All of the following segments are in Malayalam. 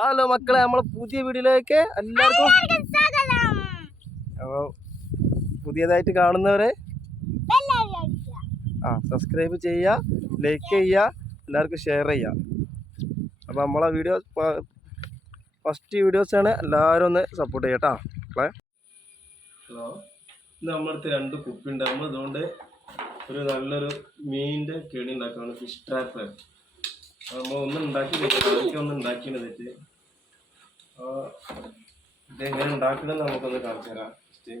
ഹലോ മക്കളെ നമ്മളെ പുതിയ വീഡിയോയിലേക്ക് എല്ലാവർക്കും അപ്പോൾ പുതിയതായിട്ട് കാണുന്നവരെ ആ സബ്സ്ക്രൈബ് ചെയ്യുക ലൈക്ക് ചെയ്യുക എല്ലാവർക്കും ഷെയർ ചെയ്യുക. അപ്പോൾ നമ്മളെ വീഡിയോ ഫസ്റ്റ് വീഡിയോസാണ് എല്ലാവരും ഒന്ന് സപ്പോർട്ട് ചെയ്യട്ടാ മക്കളെ. ഹലോ ഇന്ന് നമ്മളടുത്ത് രണ്ട് കുപ്പി ഉണ്ട്. നമ്മൾ ഇതുകൊണ്ട് ഒരു നല്ലൊരു മീനിന്റെ കെണി ഉണ്ടാക്കുകയാണ് ഫിഷ് ട്രാപ്പ് നമ്മൾ ഒന്നും ഉണ്ടാക്കി ഒന്ന് ഉണ്ടാക്കിയത് തെറ്റ് ഇത് എങ്ങനെ ഉണ്ടാക്കണമെന്ന് നമുക്കൊന്ന് കാണിച്ചു തരാം. ഫസ്റ്റ്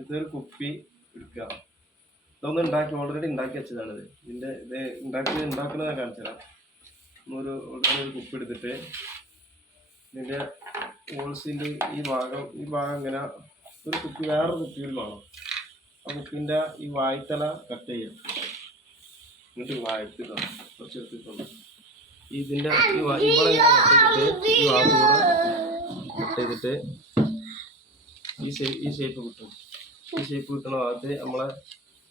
ഇതൊരു കുപ്പി എടുക്കുക. ഇതൊന്ന് ഉണ്ടാക്കി ഓൾറെഡി ഉണ്ടാക്കി വെച്ചതാണിത്. ഇതിന്റെ ഇത് ഉണ്ടാക്കി ഉണ്ടാക്കണത് ഞാൻ കാണിച്ചു തരാം. ഒരു ഓൾറെഡി ഒരു കുപ്പി എടുത്തിട്ട് ഇതിന്റെ ഹോൾസിന്റെ ഈ ഭാഗം ഈ ഭാഗം ഇങ്ങനെ ഒരു കുപ്പി വേറൊരു കുപ്പിയിൽ വേണം. ആ കുപ്പിന്റെ ഈ വായ്ത്തല കട്ട് ചെയ്യാം. എന്നിട്ട് വാഴ്ത്തുക കുറച്ച് എടുത്തിട്ടുണ്ട്. ഇതിന്റെ ഇവിടെ കട്ട് ചെയ്തിട്ട് ഈ കട്ട് ചെയ്തിട്ട് ഈ ഷേപ്പ് ഈ ഷേപ്പ് കിട്ടും. ഈ ഷേപ്പ് കിട്ടുന്ന ഭാഗത്ത് നമ്മളെ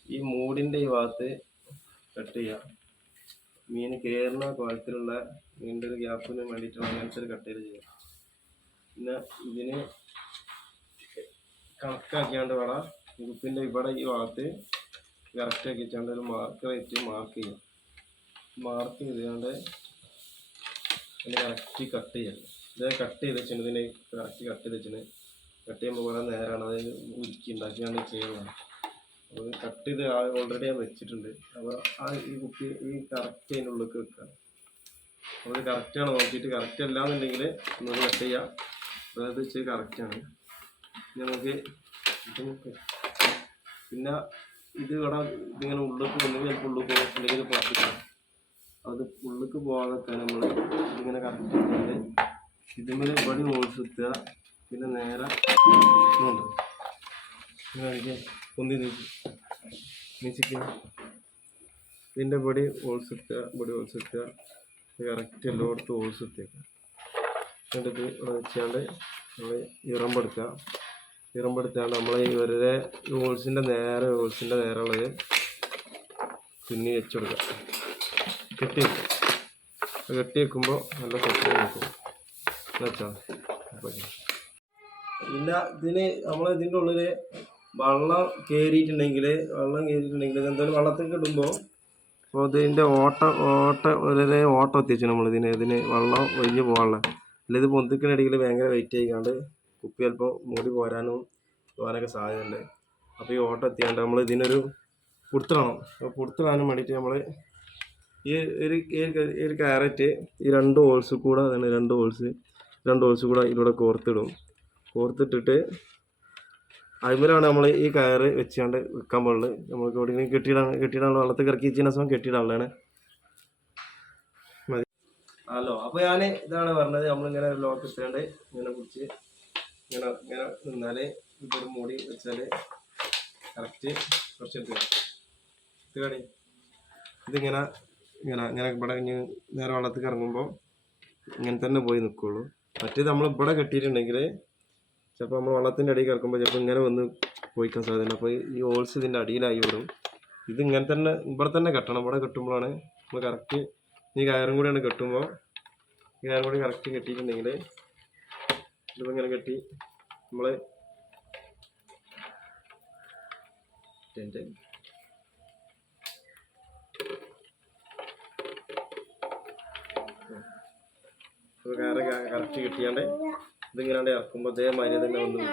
ഈ മൂടിന്റെ ഈ ഭാഗത്ത് കട്ട് ചെയ്യുക മീൻ കയറുന്ന കോലത്തിലുള്ള മീനിന്റെ ഒരു ഗ്യാപ്പിന് വേണ്ടിയിട്ടുള്ള അങ്ങനത്തെ ഒരു കട്ട് ചെയ്ത് ചെയ്യുക പിന്നെ ഇതിന് കണക്കാക്കിയാണ്ട് വേണം ഈ കുപ്പിന്റെ ഇവിടെ ഈ ഭാഗത്ത് കറക്റ്റ് ആക്കിച്ചാണ്ട് ഒരു മാർക്ക് റേറ്റ് മാർക്ക് ചെയ്യാം. മാർക്ക് ചെയ്തുകൊണ്ട് അതിന് കറക്റ്റ് കട്ട് ചെയ്യാം ഇത് കട്ട് ചെയ്ത് വെച്ചിട്ട് ഇതിന് കറക്റ്റ് കട്ട് ചെയ്ത് വെച്ചിട്ട് കട്ട് ചെയ്യുമ്പോൾ കുറേ നേരമാണ് അത് ഉരുക്കി ഉണ്ടാക്കിയാണ് ചെയ്യുന്നത്. അപ്പോൾ കട്ട് ചെയ്ത് ഓൾറെഡി ഞാൻ വെച്ചിട്ടുണ്ട്. അപ്പോൾ ആ ഈ കുപ്പി ഈ കറക്റ്റ് അതിന്റെ ഉള്ളിലേക്ക് വെക്കുക അപ്പോൾ ഇത് കറക്റ്റാണ് നോക്കിയിട്ട് കറക്റ്റ് അല്ല എന്നുണ്ടെങ്കിൽ നമുക്ക് കട്ട് ചെയ്യാം. അതായത് വെച്ച് കറക്റ്റാണ് നമുക്ക്. പിന്നെ ഇത് ഇവിടെ ഇതിങ്ങനെ ഉള്ളിലേക്ക് വന്നെങ്കിൽ ചിലപ്പോൾ ഉള്ളിൽ പോകും അല്ലെങ്കിൽ. അത് ഉള്ളിക്ക് പോകാതൊക്കെ നമ്മൾ ഇതിങ്ങനെ കറക്റ്റ് ഇതിന്മേൽ ഇവിടെ ഹോൾസ് എത്തുക. പിന്നെ നേരെ കാണിക്ക്. പൊന്തി നീക്കി നീച്ചിക്ക്. ഇതിന്റെ പൊടി ഹോൾസ് പൊടി എത്തുക. കറക്റ്റ് എല്ലായിടത്തും ഹോൾസ് എത്തിയേക്കുക. എന്നിട്ട് ഇത് വെച്ചാണ്ട് നമ്മൾ ഇറമ്പെടുക്കുക. ഇറമ്പെടുത്താണ്ട് നമ്മൾ ഈ വെറുതെ ഹോൾസിന്റെ നേരെ ഓൾസിന്റെ നേരെ ഉള്ളത് തുന്നി വെച്ച് കൊടുക്കുക കെട്ടി വെക്കും അത് കെട്ടി വെക്കുമ്പോൾ നല്ല സെറ്റ് വെക്കും വെച്ചാൽ പിന്നെ ഇതിന് നമ്മൾ ഇതിന്റെ ഉള്ളിൽ വെള്ളം കയറിയിട്ടുണ്ടെങ്കിൽ വെള്ളം കയറിയിട്ടുണ്ടെങ്കിൽ എന്തായാലും വെള്ളത്തിൽ ഇടുമ്പോൾ അപ്പോൾ ഇതിന്റെ ഓട്ട ഓട്ട ഒരേ ഓട്ടം എത്തിച്ചു നമ്മൾ ഇതിന്. ഇതിന് വെള്ളം ഒഴിഞ്ഞ് പോകാനുള്ള. അല്ല ഇത് പൊന്തിക്കിനിടയിൽ ഭയങ്കര വെയിറ്റ് ആയിക്കാണ്ട് കുപ്പി ചിലപ്പോൾ മൂടി പോരാനും പോകാനൊക്കെ സാധ്യതയുണ്ട്. അപ്പോൾ ഈ ഓട്ടം എത്തിയാണ്ട് നമ്മൾ ഇതിനൊരു പുടുത്തിടണം അപ്പോൾ പുടുത്തിടാനും വേണ്ടിയിട്ട് നമ്മൾ ഈ ഒരു ക്യാരറ്റ് ഈ രണ്ട് ഹോൾസ് കൂടെ അതാണ് രണ്ട് ഹോൾസ് രണ്ട് ഹോൾസ് കൂടെ ഇതിലൂടെ കോർത്തിടും. കോർത്തിട്ടിട്ട് അതിമേലാണ് നമ്മൾ ഈ കയറ് വെച്ചുകൊണ്ട് വെക്കാൻ പോകുന്നത് നമുക്ക് എവിടെയെങ്കിലും കെട്ടിയിടാൻ കെട്ടിയിടാനുള്ള വെള്ളത്തിൽ ഇറക്കി വെച്ചതിന് സമയം കെട്ടിയിടാനുള്ളതാണ്. മതി. ഹലോ അപ്പോൾ ഞാൻ ഇതാണ് പറഞ്ഞത്. നമ്മളിങ്ങനെ ലോക്ക് ഇട്ടാണ്ട് ഇങ്ങനെ പിടിച്ച് ഇങ്ങനെ ഇങ്ങനെ നിന്നാൽ ഇതൊരു മൂടി വെച്ചാൽ കറക്റ്റ് കുറച്ച് എടുത്ത് കാണി ഇതിങ്ങനെ ഇങ്ങനെ ഇങ്ങനെ ഇവിടെ ഇനി നേരെ വെള്ളത്തിൽ ഇറങ്ങുമ്പോൾ ഇങ്ങനെ തന്നെ പോയി നിൽക്കുള്ളൂ മറ്റേത് നമ്മൾ ഇവിടെ കെട്ടിയിട്ടുണ്ടെങ്കിൽ ചിലപ്പോൾ നമ്മൾ വെള്ളത്തിന്റെ അടിയിൽ കിടക്കുമ്പോൾ ചിലപ്പോൾ ഇങ്ങനെ വന്ന് പോയിക്കാൻ സാധ്യത അപ്പോൾ ഈ ഹോൾസ് ഇതിന്റെ അടിയിലായി വരും ഇത് ഇങ്ങനെ തന്നെ ഇവിടെ തന്നെ കെട്ടണം. ഇവിടെ കെട്ടുമ്പോഴാണ് നമ്മൾ കറക്റ്റ് ഈ കയറും കൂടിയാണ് കെട്ടുമ്പോൾ ഈ കയറും കൂടി കറക്റ്റ് കെട്ടിയിട്ടുണ്ടെങ്കിൽ ഇതിപ്പോൾ ഇങ്ങനെ കെട്ടി നമ്മൾ കറക്റ്റ് കിട്ടിയാണ്ട് ഇതിങ്ങനെ ഇറക്കുമ്പോൾ അതേമാതിരി തന്നെ വന്ന്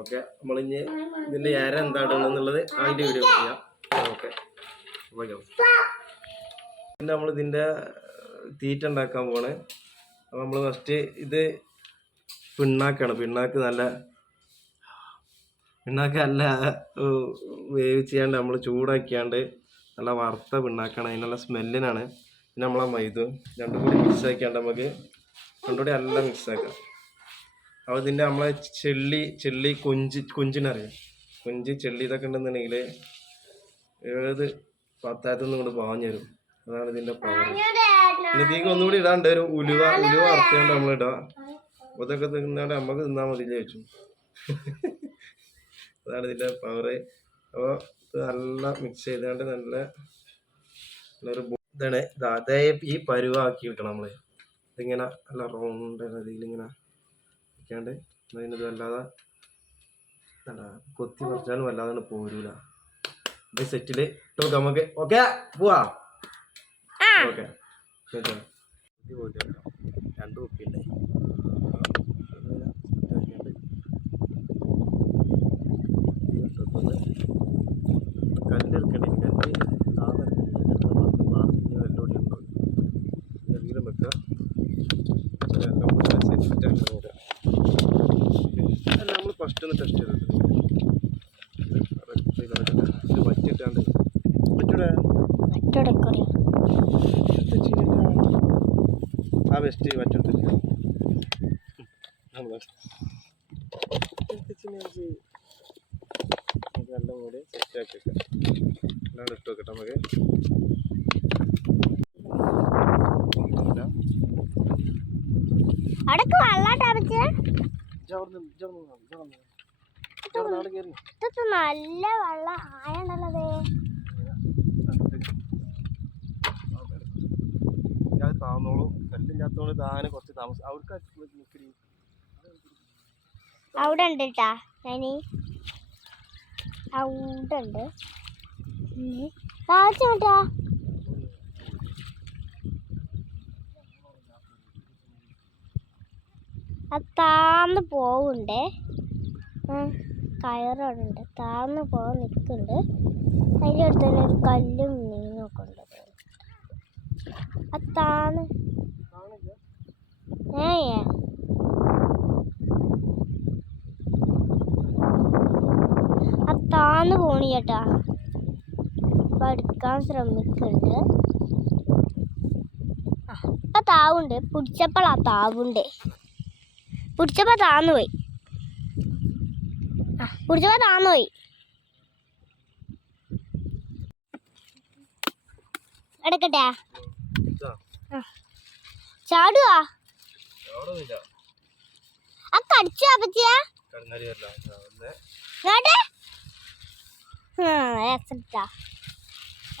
ഓക്കെ. നമ്മളിഞ്ഞ് ഇതിന്റെ ഏര എന്താണെന്നുള്ളത് അതിന്റെ വീഡിയോ ഓക്കെ. പിന്നെ നമ്മൾ ഇതിന്റെ തീറ്റ ഉണ്ടാക്കാൻ പോണേ അപ്പോൾ നമ്മൾ ഫസ്റ്റ് ഇത് പിണ്ണാക്കാണ്. പിണ്ണാക്ക് നല്ല പിണ്ണാക്ക് നല്ല വേവിച്ചാണ്ട് നമ്മൾ ചൂടാക്കിയാണ്ട് നല്ല വറുത്ത പിണ്ണാക്കാണ്. അതിനുള്ള സ്മെല്ലിനാണ് പിന്നെ നമ്മളെ മൈദ രണ്ടും കൂടി മിക്സ് ആക്കിയാണ്ട് നമുക്ക് രണ്ടും കൂടി എല്ലാം മിക്സ് ആക്കാം. അപ്പോൾ ഇതിന്റെ നമ്മളെ ചെള്ളി ചെള്ളി കൊഞ്ച് കൊഞ്ചിനറിയാം കൊഞ്ച് ചെള്ളി ഇതൊക്കെ ഉണ്ടെന്നുണ്ടെങ്കിൽ ഏത് പത്തായത്തൊന്നും കൂടി പാഞ്ഞു തരും അതാണ് ഇതിന്റെ പവർ ഇതിലേക്ക് ഒന്നുകൂടി ഇടാണ്ട് ഒരു ഉലുവ ഉലുവ വറുത്തുകൊണ്ട് നമ്മൾ ഇടാം. ഇതൊക്കെ തിന്നാണ്ട് നമുക്ക് തിന്നാൽ മതി ചോദിച്ചു അതാണ് ഇതിന്റെ പവർ അപ്പോൾ ഇത് നല്ല മിക്സ് ചെയ്താണ്ട് നല്ല നല്ലൊരു ഇതാണ്. ഇത് അതേ ഈ പരുവാക്കി വെക്കണം നമ്മൾ ഇതിങ്ങനെ നല്ല റൗണ്ട് ഇതിലിങ്ങനെ വെക്കാണ്ട് അതിനത് വല്ലാതെ എന്താ കൊത്തി പറിച്ചാലും വല്ലാതെ പോരൂല. ഇത് സെറ്റിൽ ഇട്ട് നോക്കാം നമുക്ക്. ഓക്കെ പോവാ. ഓക്കെ രണ്ട് കുപ്പി ഉണ്ട് കല്ലെടുക്കണ്ടേ കല്ല് വെല്ലോടി ഉണ്ടോ എന്തെങ്കിലും വെക്കുക നമ്മൾ ഫസ്റ്റ് ഒന്ന് ടെസ്റ്റ് ചെയ്തത് ഇത് രണ്ടും കൂടി വെക്കാം. എല്ലാം ഇട്ട് വെക്കട്ടെ നമുക്ക്. അവിടക്ക് ഇതൊക്കെ നല്ല വെള്ളം ആയുണ്ടല്ലേ ഞാൻ താന്നോളൂ. കല്ലില്ലാത്തോളൂ താനെ കുറച്ച് താമസം അവർക്ക് അവിടെ ഉണ്ട് കേട്ടാ ഞാൻ. അവിടെ ഉണ്ട്. കാച്ചാ ആ താന്ന് പോവുണ്ടേ. കയറുണ്ട് താന്ന് പോകാൻ നിൽക്കുന്നുണ്ട് അതിന്റെ അടുത്ത് തന്നെ ഒരു കല്ലും മീനും ഒക്കെ ഉണ്ട്. ആ താന്ന്. ഏ താന്ന് പോണി ചേട്ടാ. ഇപ്പൊ എടുക്കാൻ ശ്രമിക്കുന്നുണ്ട്. ഇപ്പൊ താവുണ്ട്. ആ താവുണ്ട്. പിടിച്ചപ്പോ താന്നു പോയി. ആ താന്നു പോയി. എടുക്കട്ടെ? ചാടുവാ? ആ കടിച്ചു അപ്പച്ചിയാ?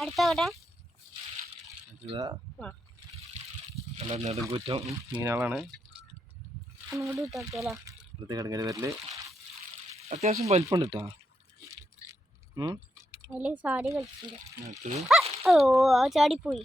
അടുത്തോട്ടെ നെടുങ്കുറ്റം ഇട്ടോക്കിയാലോ ഇവിടുത്തെ കടങ്ങാരി വരൽ അത്യാവശ്യം വലിപ്പുണ്ട് കേട്ടോ ഓ ചാടിപ്പോയി.